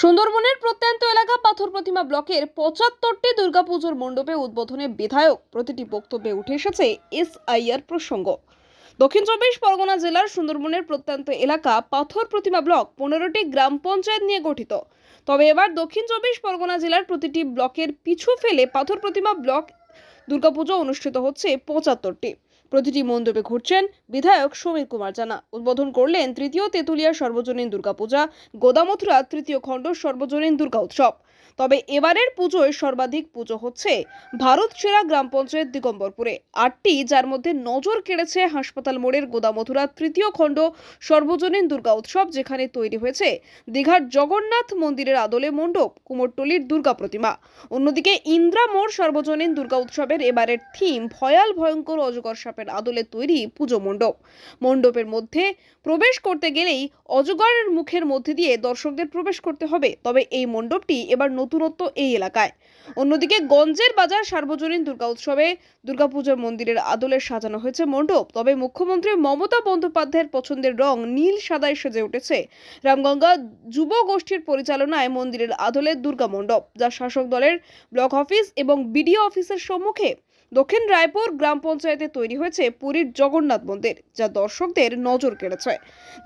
সুন্দরবনের প্রত্যন্ত এলাকা পাথর প্রতিমা ব্লকের ৭৫টি দুর্গাপুজোর মণ্ডপে উদ্বোধনে বিধায়ক প্রতিটি বক্তব্যে উঠে এসেছে এসআইআর প্রসঙ্গ। দক্ষিণ চব্বিশ পরগনা জেলার সুন্দরবনের প্রত্যন্ত এলাকা পাথর প্রতিমা ব্লক ১৫টি গ্রাম পঞ্চায়েত নিয়ে গঠিত। তবে এবার দক্ষিণ চব্বিশ পরগনা জেলার প্রতিটি ব্লকের পিছু ফেলে পাথর প্রতিমা ব্লক দুর্গাপুজো অনুষ্ঠিত হচ্ছে ৭৫টি। প্রতিটি মণ্ডপে ঘুরছেন বিধায়ক সমীর কুমার জানা। উদ্বোধন করলেন তৃতীয় তেতুলিয়া সর্বজনীন দুর্গাপূজা, গোদামথুরা তৃতীয় খণ্ড সর্বজনীন দুর্গা উৎসব। তবে এবারের পুজোয় সর্বাধিক পুজো হচ্ছে ভারত সেরা গ্রাম পঞ্চায়েত দিগম্বরপুরে ৮টি, যার মধ্যে নজর কেড়েছে হাসপাতাল মোড়ের গোদামথুরা তৃতীয় খণ্ড সর্বজনীন দুর্গা উৎসব, যেখানে তৈরি হয়েছে দীঘার জগন্নাথ মন্দিরের আদলে মণ্ডপ, কুমোরটুলির দুর্গা প্রতিমা। অন্যদিকে ইন্দ্রা মোড় সর্বজনীন দুর্গা উৎসবের এবারের থিম ভয়াল ভয়ঙ্কর অজগর সাপের আদলে তৈরি পুজো মণ্ডপ। মণ্ডপের মধ্যে প্রবেশ করতে গেলেই অজগরের মুখের মধ্যে দিয়ে দর্শকদের প্রবেশ করতে হবে। তবে এই মণ্ডপটি এবার নতুনত্ব এই এলাকায়। অন্যদিকে গঞ্জের বাজার সার্বজনীন দুর্গা উৎসবে দুর্গাপূজার মন্দিরের আদলে সাজানো হয়েছে মণ্ডপ। তবে মুখ্যমন্ত্রী মমতা বন্দ্যোপাধ্যায়ের পছন্দের রং নীল সাদায় সেজে উঠেছে রামগঙ্গা যুব গোষ্ঠীর পরিচালনায় মন্দিরের আদলে দুর্গা মণ্ডপ, যা শাসক দলের ব্লক অফিস এবং বিডিও অফিসের সম্মুখে। দক্ষিণ রায়পুর গ্রাম পঞ্চায়েতে তৈরি হয়েছে পুরীর জগন্নাথ মন্দির, যা দর্শকদের নজর কেড়েছে।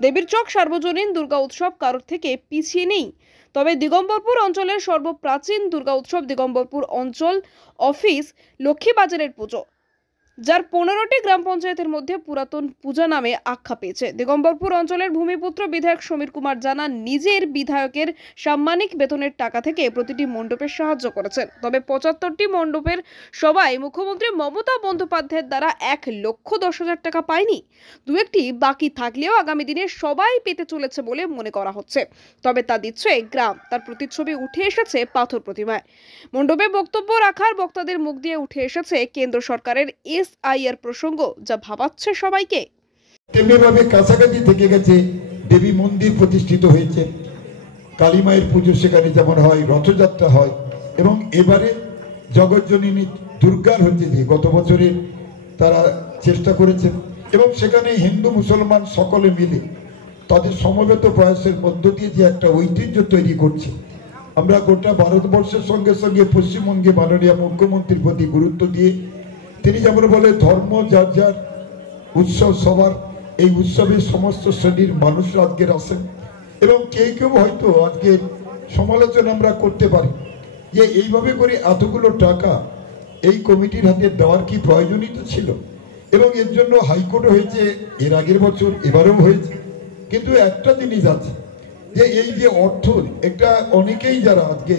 দেবীর চক সার্বজনীন দুর্গা উৎসব কারোর থেকে পিছিয়ে নেই। তবে দিগম্বরপুর অঞ্চলের সর্বপ্রাচীন দুর্গা উৎসব দিগম্বরপুর অঞ্চল অফিস লক্ষ্মীবাজারের পুজো, যার ১৫টি গ্রাম পঞ্চায়েতের মধ্যে পুরাতন পূজা নামে আখ্যা পেয়েছে। দিগম্বরপুর অঞ্চলের ভূমিপুত্র বিধায়ক সমীর কুমার জানা নিজের বিধায়কের সাম্মানিক বেতনের টাকা থেকে প্রতিটি মণ্ডপের সাহায্য করেছেন। তবে ৭৫টি মণ্ডপের সবাই মুখ্যমন্ত্রী মমতা বন্দ্যোপাধ্যায়ের দ্বারা ১,১০,০০০ টাকা পায়নি। দু একটি বাকি থাকলেও আগামী দিনে সবাই পেতে চলেছে বলে মনে করা হচ্ছে। তবে তা দিচ্ছে গ্রাম, তার প্রতিচ্ছবি উঠে এসেছে পাথর প্রতিমায়। মণ্ডপে বক্তব্য রাখার বক্তাদের মুখ দিয়ে উঠে এসেছে কেন্দ্র সরকারের এসআইআর প্রসঙ্গ, যা ভাবাচ্ছে সবাইকে। তেমনিভাবে কাছাকাছি থেকে গেছে দেবী মন্দির প্রতিষ্ঠিত হয়েছে, কালী মায়ের পুজো সেখানে যেমন হয়, রথযাত্রা হয়, এবং এবারে জগজ্জননী দুর্গার হচ্ছে যে গত বছরে তারা চেষ্টা করেছেন, এবং সেখানে হিন্দু মুসলমান সকলে মিলে তাদের সমবেত প্রয়াসের মধ্য দিয়ে যে একটা ঐতিহ্য তৈরি করছে। আমরা গোটা ভারতবর্ষের সঙ্গে সঙ্গে পশ্চিমবঙ্গে মাননীয় মুখ্যমন্ত্রীর প্রতি গুরুত্ব দিয়ে তিনি যেমন বলে ধর্ম যার যার উৎসব সবার, এই উৎসবে সমস্ত শ্রেণীর মানুষরা আজকের আসেন, এবং কেউ কেউ হয়তো আজকে সমালোচনা আমরা করতে পারি যে এইভাবে করে এতগুলো টাকা এই কমিটির হাতে দেওয়ার কি প্রয়োজনীয়তা ছিল, এবং এর জন্য হাইকোর্ট হয়েছে এর আগের বছর, এবারেও হয়েছে। কিন্তু একটা জিনিস আছে যে এই যে অর্থ একটা অনেকেই যারা আজকে,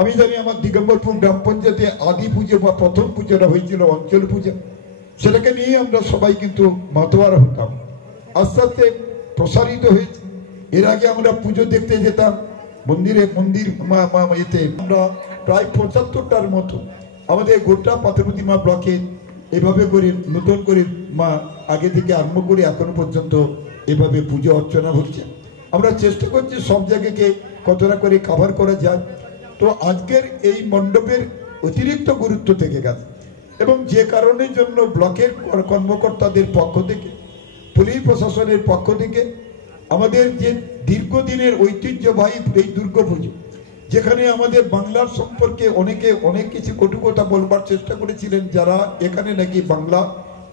আমি জানি আমার দিগম্বরপুর গ্রাম পঞ্চায়েতে আদি পুজো বা প্রথম পুজোটা হয়েছিল অঞ্চল পূজা, সেটাকে নিয়ে আমরা সবাই কিন্তু মাতোয়ারা হতাম, আস্তে আস্তে প্রসারিত হয়েছে। এর আগে আমরা পুজো দেখতে যেতাম মন্দির এতে, আমরা প্রায় ৭৫টার মতো আমাদের গোটা পাথর প্রতিমা ব্লকে এভাবে করে নতুন করে মা আগে থেকে আরম্ভ করে এখনো পর্যন্ত এভাবে পুজো অর্চনা হচ্ছে। আমরা চেষ্টা করছি সব জায়গাকে কতটা করে কভার করা যায়। তো আজকের এই মণ্ডপের অতিরিক্ত গুরুত্ব থেকে গেছে, এবং যে কারণের জন্য ব্লকের কর্মকর্তাদের পক্ষ থেকে, পুলিশ প্রশাসনের পক্ষ থেকে আমাদের যে দীর্ঘদিনের ঐতিহ্যবাহী এই দুর্গাপুজো, যেখানে আমাদের বাংলার সম্পর্কে অনেকে অনেক কিছু কটু কথা বলবার চেষ্টা করেছিলেন, যারা এখানে নাকি বাংলা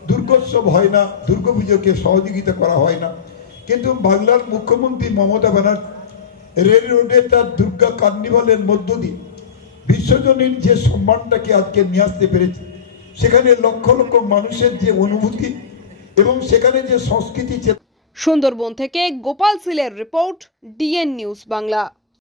দুর্গোৎসব হয় না, দুর্গাপুজোকে সহযোগিতা করা হয় না, কিন্তু বাংলার মুখ্যমন্ত্রী মমতা ব্যানার্জি রেল রোডে তার দুর্গা কার্নিভালের মধ্য দিয়ে বিশ্বজনীন যে সম্মানটাকে আজকে নিয়ে আসতে পেরেছে, সেখানে লক্ষ লক্ষ মানুষের যে অনুভূতি এবং সেখানে যে সংস্কৃতি। সুন্দরবন থেকে গোপাল সিলের রিপোর্ট, ডিএন নিউজ বাংলা।